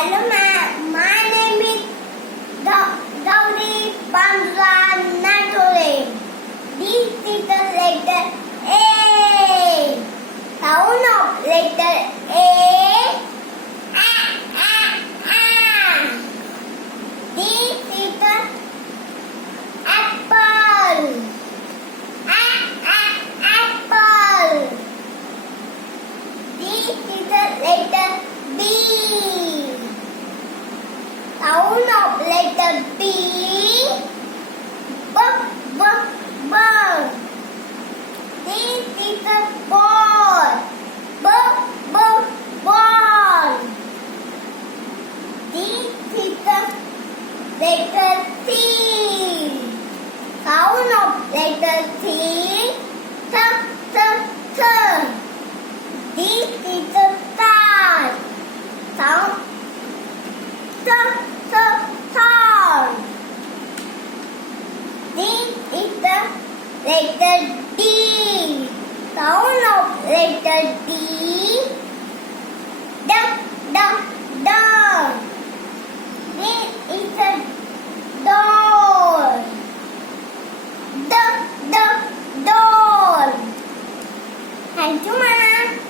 Hello, ma'am. My name is Gauri Pamswan Natore. This is the letter A. Sound of letter A. This is the apple. Apple. This is the letter B. Sound of letter B. Bird. This is the ball. Ball. This is the letter C. Sound of letter C. This is the star. Sound. This is the letter D. Sound of letter D.